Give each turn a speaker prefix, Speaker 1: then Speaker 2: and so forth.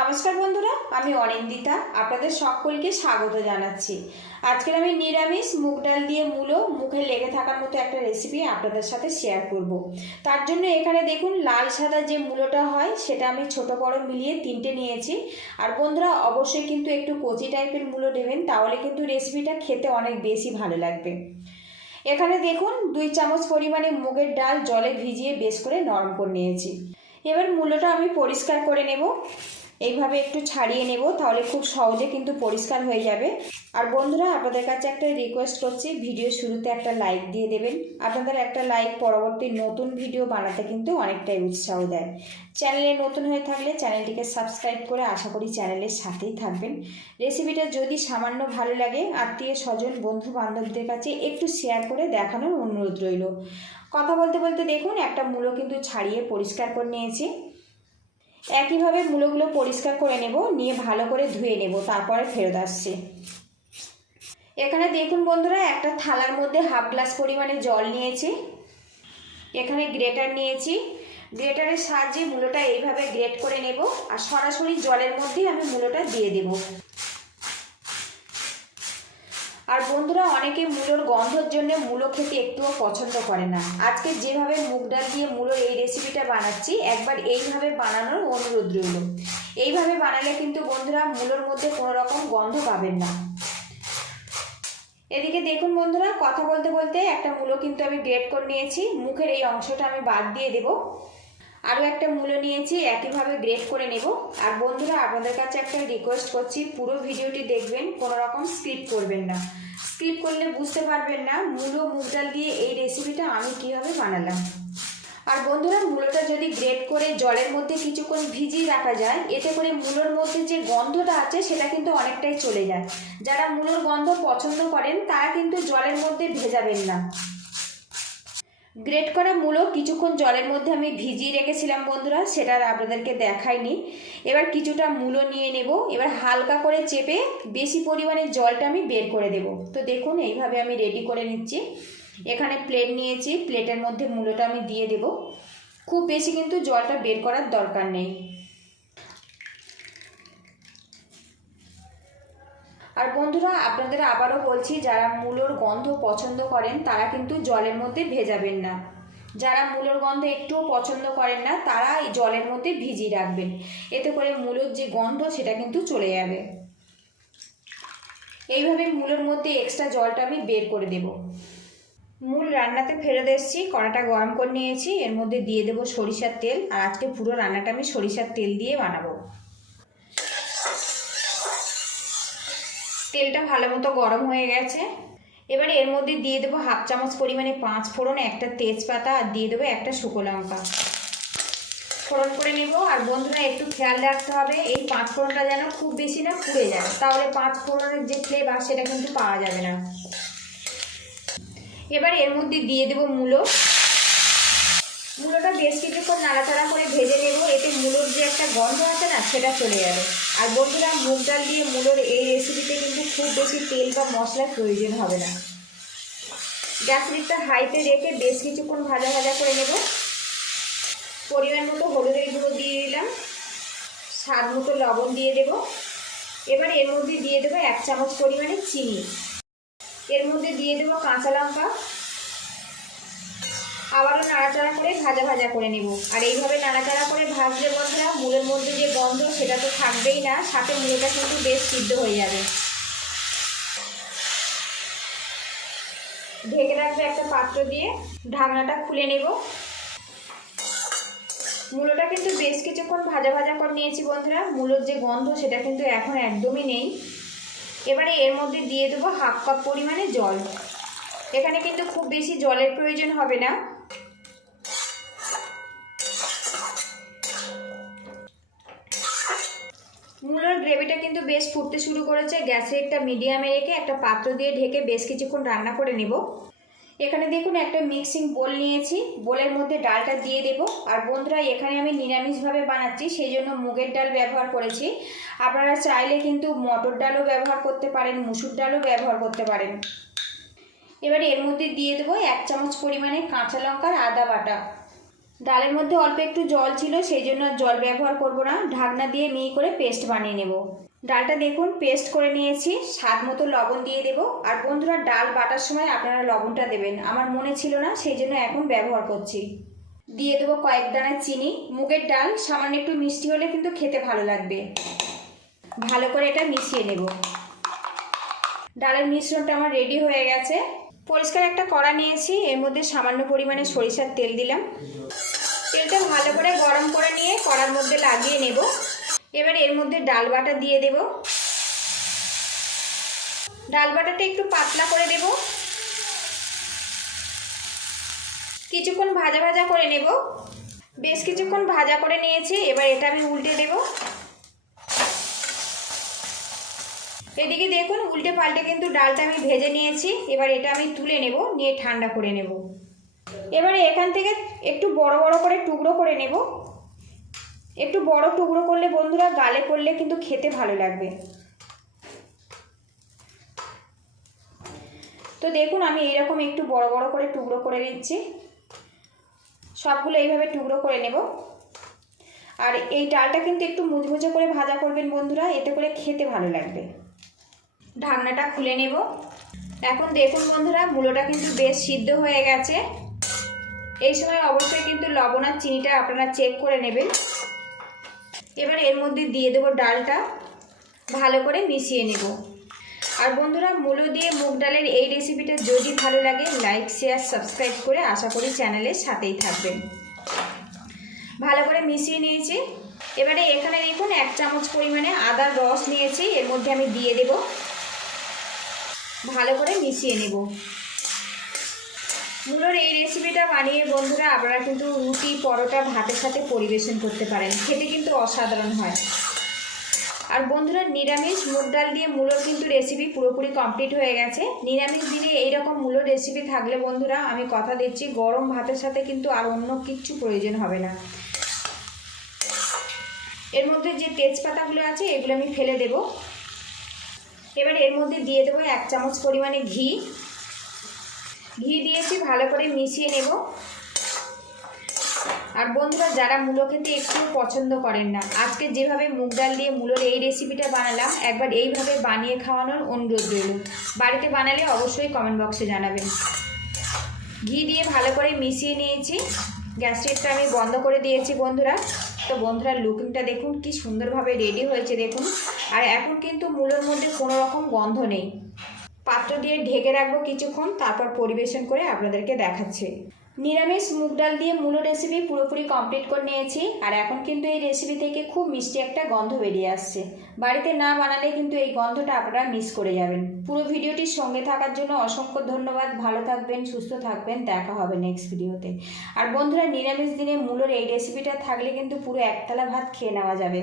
Speaker 1: নমস্কার বন্ধুরা, আমি অনিন্দিতা, আপনাদের সকলকে স্বাগত জানাচ্ছি। আজকের আমি নিরামিষ মুগ ডাল দিয়ে মূলো, মুখে লেগে থাকার মতো একটা রেসিপি আপনাদের সাথে শেয়ার করব। তার জন্য এখানে দেখুন, লাল সাদা যে মূলোটা হয়, সেটা আমি ছোট বড় মিলিয়ে তিনটে নিয়েছি। আর বন্ধুরা, অবশ্যই কিন্তু একটু কচি টাইপের মূলো দেবেন, তাহলে কিন্তু রেসিপিটা খেতে অনেক বেশি ভালো লাগবে। এখানে দেখুন, দুই চামচ পরিমাণে মুগের ডাল জলে ভিজিয়ে বেশ করে নরম করে নিয়েছি। এবার মূলোটা আমি পরিষ্কার করে নেব। এইভাবে একটু ছাড়িয়ে নেব, তাহলে খুব সহজে কিন্তু পরিষ্কার হয়ে যাবে। আর বন্ধুরা, আপনাদের কাছে একটা রিকোয়েস্ট করছি ভিডিও শুরুতে একটা লাইক দিয়ে দেবেন। আপনাদের একটা লাইক পরবর্তী নতুন ভিডিও বানাতে কিন্তু অনেকটাই উৎসাহ দেয়। চ্যানেলে নতুন হয়ে থাকলে চ্যানেলটিকে সাবস্ক্রাইব করে আশা করি চ্যানেলের সাথেই থাকবেন। রেসিপিটা যদি সামান্য ভালো লাগে, আত্মীয় স্বজন বন্ধু বান্ধবদের কাছে একটু শেয়ার করে দেখানোর অনুরোধ রইল। কথা বলতে বলতে দেখুন, একটা মূলো কিন্তু ছাড়িয়ে পরিষ্কার করে নিয়েছি। একইভাবে মূলগুলো পরিষ্কার করে নেব, নিয়ে ভালো করে ধুয়ে নেব, তারপরে ফেরত আসছি। এখানে দেখুন বন্ধুরা, একটা থালার মধ্যে হাফ গ্লাস পরিমাণে জল নিয়েছি। এখানে গ্রেটার নিয়েছি। গ্রেটারের সাহায্যে মূলোটা এইভাবে গ্রেট করে নেব, আর সরাসরি জলের মধ্যেই আমি মূলোটা দিয়ে দেব আর বন্ধুরা, অনেকে মূলোর গন্ধর জন্য মূলো খেতে একটুও পছন্দ করে না। আজকে যেভাবে মুগ ডাল দিয়ে মূলোর এই রেসিপিটা বানাচ্ছি, একবার এইভাবে বানানোর অনুরোধ রইল। এইভাবে বানালে কিন্তু বন্ধুরা মূলোর মধ্যে কোনো রকম গন্ধ পাবেন না। এদিকে দেখুন বন্ধুরা, কথা বলতে বলতে একটা মূলো কিন্তু আমি গ্রেট করে নিয়েছি। মুখের এই অংশটা আমি বাদ দিয়ে দেব। আরও একটা মূলো নিয়েছি, একইভাবে গ্রেট করে নেব। আর বন্ধুরা, আপনাদের কাছে একটা রিকোয়েস্ট করছি, পুরো ভিডিওটি দেখবেন, কোনো রকম স্কিপ করবেন না। স্কিপ করলে বুঝতে পারবেন না। মূলো, মুগ ডাল দিয়ে এই রেসিপিটা আমি কীভাবে বানালাম। আর বন্ধুরা, মূলোটা যদি গ্রেট করে জলের মধ্যে কিছুক্ষণ ভিজিয়ে রাখা যায়, এতে করে মূলোর মধ্যে যে গন্ধটা আছে, সেটা কিন্তু অনেকটাই চলে যায়। যারা মূলোর গন্ধ পছন্দ করেন, তারা কিন্তু জলের মধ্যে ভেজাবেন না। গ্রেট করা মূলো কিছুক্ষণ জলের মধ্যে আমি ভিজিয়ে রেখেছিলাম বন্ধুরা, সেটা আর আপনাদেরকে দেখাইনি। এবার কিছুটা মূলো নিয়ে নেব, এবার হালকা করে চেপে বেশি পরিমাণে জলটা আমি বের করে দেব। তো দেখুন, এইভাবে আমি রেডি করে নিচ্ছি। এখানে প্লেট নিয়েছি প্লেটের মধ্যে মূলোটা আমি দিয়ে দেব। খুব বেশি কিন্তু জলটা বের করার দরকার নেই। আর বন্ধুরা, আপনাদের আবারও বলছি, যারা মূলোর গন্ধ পছন্দ করেন, তারা কিন্তু জলের মধ্যে ভেজাবেন না। যারা মূলোর গন্ধ একটুও পছন্দ করেন না, তারা এই জলের মধ্যে ভিজিয়ে রাখবেন। এতে করে মূলোর যে গন্ধ, সেটা কিন্তু চলে যাবে। এইভাবে মূলোর মধ্যে এক্সট্রা জলটা আমি বের করে দেব। মূল রান্নাতে ফেরত এসেছি, কড়াটা গরম করে নিয়েছি। এর মধ্যে দিয়ে দেবো সরিষার তেল, আর আজকে পুরো রান্নাটা আমি সরিষার তেল দিয়ে বানাবো। তেলটা ভালো মতো গরম হয়ে গেছে। এবার এর মধ্যে দিয়ে দেবো হাফ চামচ পরিমাণে পাঁচ ফোড়ন, একটা তেজপাতা, আর দিয়ে দেবো একটা শুকো লঙ্কা। ফোড়ন করে নেব। আর বন্ধুরা, একটু খেয়াল রাখতে হবে, এই পাঁচ ফোড়নটা যেন খুব বেশি না পুড়ে যায়। তাহলে পাঁচ ফোড়নের যে ফ্লেভার সেটা কিন্তু পাওয়া যাবে না। এবার এর মধ্যে দিয়ে দেবো মূলো। মূলোটা বেশ কিছুক্ষণ নাড়াচাড়া করে ভেজে নেব। এতে মূলোর যে একটা গন্ধ আছে না, সেটা চলে যাবে। আর বন্ধুরা, মুগ ডাল দিয়ে মূলোর এই রেসিপিতে কিন্তু খুব বেশি তেল বা মশলার প্রয়োজন হবে না। গ্যাস লিকটা হাইতে রেখে বেশ কিছুক্ষণ ভাজা ভাজা করে নেব। পরিমাণ মতো হলুদের গুঁড়ো দিয়ে দিলাম। স্বাদ মতো লবণ দিয়ে দেব। এবার এর মধ্যে দিয়ে দেবো এক চামচ পরিমাণে চিনি। এর মধ্যে দিয়ে দেবো কাঁচা লঙ্কা। আবারও নাড়াচাড়া করে ভাজা ভাজা করে নেব। আর এইভাবে নাড়াচাড়া করে ভাজলে বন্ধুরা, মূলের মধ্যে যে গন্ধ, সেটা তো থাকবেই না। সাথে মূলটা কিন্তু বেশ সিদ্ধ হয়ে যাবে। ঢেকে রাখবে একটা পাত্র দিয়ে, ঢাকনাটা খুলে নেব। মূলোটা কিন্তু বেশ কিছুক্ষণ ভাজা ভাজা করে নিয়েছি বন্ধুরা। মূলোর যে গন্ধ, সেটা কিন্তু এখন একদমই নেই। এবারে এর মধ্যে দিয়ে দেবো হাফ কাপ পরিমাণে জল। এখানে কিন্তু খুব বেশি জলের প্রয়োজন হবে না মূলোর গ্রেভিটা কিন্তু বেশ ফুটতে শুরু করেছে। গ্যাসে একটা মিডিয়ামে রেখে একটা পাত্র দিয়ে ঢেকে বেশ কিছুক্ষণ রান্না করে নেব। এখানে দেখুন, একটা মিক্সিং বোল নিয়েছি। বোলের মধ্যে ডালটা দিয়ে দেব। আর বন্ধুরা, এখানে আমি নিরামিষভাবে বানাচ্ছি সেই জন্য মুগের ডাল ব্যবহার করেছি। আপনারা চাইলে কিন্তু মটর ডালও ব্যবহার করতে পারেন, মুসুর ডালও ব্যবহার করতে পারেন। এবারে এর মধ্যে দিয়ে দেবো এক চামচ পরিমাণে কাঁচা লঙ্কার আদা বাটা। ডালের মধ্যে অল্প একটু জল ছিল, সেই জন্য জল ব্যবহার করব না। ঢাকনা দিয়ে মিহি করে পেস্ট বানিয়ে নেব। ডালটা দেখুন, পেস্ট করে নিয়েছি। স্বাদ মতো লবণ দিয়ে দেব। আর বন্ধুরা, ডাল বাটার সময় আপনারা লবণটা দেবেন। আমার মনে ছিল না, সেই জন্য এখন ব্যবহার করছি। দিয়ে দেবো কয়েক দানা চিনি। মুগের ডাল সামান্য একটু মিষ্টি হলে কিন্তু খেতে ভালো লাগবে। ভালো করে এটা মিশিয়ে নেব। ডালের মিশ্রণটা আমার রেডি হয়ে গেছে। পরিষ্কার একটা কড়া নিয়েছি। এর মধ্যে সামান্য পরিমাণে সরিষার তেল দিলাম। তেলটা ভালো করে গরম করে নিয়ে কড়ার মধ্যে লাগিয়ে নেব। এবার এর মধ্যে ডাল বাটা দিয়ে দেব। ডাল বাটাটা একটু পাতলা করে দেব। কিছুক্ষণ ভাজা ভাজা করে নেব। বেশ কিছুক্ষণ ভাজা করে নিয়েছি, এবার এটা আমি উল্টে দেব। এদিকে দেখুন, উল্টে পাল্টে কিন্তু ডালটা আমি ভেজে নিয়েছি। এবার এটা আমি তুলে নেব, নিয়ে ঠান্ডা করে নেব। এবারে এখান থেকে একটু বড় বড় করে টুকরো করে নেব। একটু বড় টুকরো করলে বন্ধুরা গালে করলে কিন্তু খেতে ভালো লাগবে। তো দেখুন আমি এরকম একটু বড় বড় করে টুকরো করে নিচ্ছি। সবগুলো এইভাবে টুকরো করে নেব। আর এই ডালটা কিন্তু একটু মুচমুচে করে ভাজা করবেন বন্ধুরা, এতে করে খেতে ভালো লাগবে। ঢাকনাটা খুলে নেব। এখন দেখুন বন্ধুরা, মূলোটা কিন্তু বেশ সিদ্ধ হয়ে গেছে। এই সময় অবশ্যই কিন্তু লবণ আর চিনিটা আপনারা চেক করে নেবেন। এবার এর মধ্যে দিয়ে দেবো ডালটা, ভালো করে মিশিয়ে নেব। আর বন্ধুরা, মূলো দিয়ে মুগ ডালের এই রেসিপিটা যদি ভালো লাগে লাইক শেয়ার সাবস্ক্রাইব করে আশা করি চ্যানেলের সাথেই থাকবেন। ভালো করে মিশিয়ে নিয়েছি। এবারে এখানে দেখুন, এক চামচ পরিমাণে আদার রস নিয়েছি। এর মধ্যে আমি দিয়ে দেব। ভালো করে মিশিয়ে নেব। মূলোর এই রেসিপিটা বানিয়ে বন্ধুরা আপনারা কিন্তু রুটি, পরোটা, ভাতের সাথে পরিবেশন করতে পারেন। খেতে কিন্তু অসাধারণ হয়। আর বন্ধুরা, নিরামিষ মুগ ডাল দিয়ে মূলোর কিন্তু রেসিপি পুরোপুরি কমপ্লিট হয়ে গেছে। নিরামিষ দিনে এইরকম মূলোর রেসিপি থাকলে বন্ধুরা, আমি কথা দিচ্ছি, গরম ভাতের সাথে কিন্তু আর অন্য কিচ্ছু প্রয়োজন হবে না। এর মধ্যে যে তেজপাতাগুলো আছে, এগুলো আমি ফেলে দেব। এবার এর মধ্যে দিয়ে দেবো এক চামচ পরিমাণে ঘি। ঘি দিয়েছি, ভালো করে মিশিয়ে নেব। আর বন্ধুরা, যারা মূলো খেতে একটু পছন্দ করেন না, আজকে যেভাবে মুগ ডাল দিয়ে মূলোর এই রেসিপিটা বানালাম, একবার এইভাবে বানিয়ে খাওয়ানোর অনুরোধ রইল। বাড়িতে বানালে অবশ্যই কমেন্ট বক্সে জানাবেন। ঘি দিয়ে ভালো করে মিশিয়ে নিয়েছি। গ্যাস রেটটা আমি বন্ধ করে দিয়েছি বন্ধুরা। তো বন্ধুরা লুকিংটা দেখুন, কি সুন্দরভাবে রেডি হয়েছে দেখুন। আর এখন কিন্তু মূলোর মধ্যে কোনো রকম গন্ধ নেই। পাত্র দিয়ে ঢেকে রাখব কিছুক্ষণ, তারপর পরিবেশন করে আপনাদেরকে দেখাচ্ছি। নিরামিষ মুগ ডাল দিয়ে মূলো রেসিপি পুরোপুরি কমপ্লিট করে নিয়েছি, আর এখন কিন্তু এই রেসিপি থেকে খুব মিষ্টি একটা গন্ধ বেরিয়ে আসছে। বাড়িতে না বানালে কিন্তু এই গন্ধটা আপনারা মিস করে যাবেন। পুরো ভিডিওটির সঙ্গে থাকার জন্য অসংখ্য ধন্যবাদ, ভালো থাকবেন, সুস্থ থাকবেন, দেখা হবে নেক্সট ভিডিওতে। আর বন্ধুরা, নিরামিষ দিনে মূলোর এই রেসিপিটা থাকলে কিন্তু পুরো একতলা ভাত খেয়ে নেওয়া যাবে।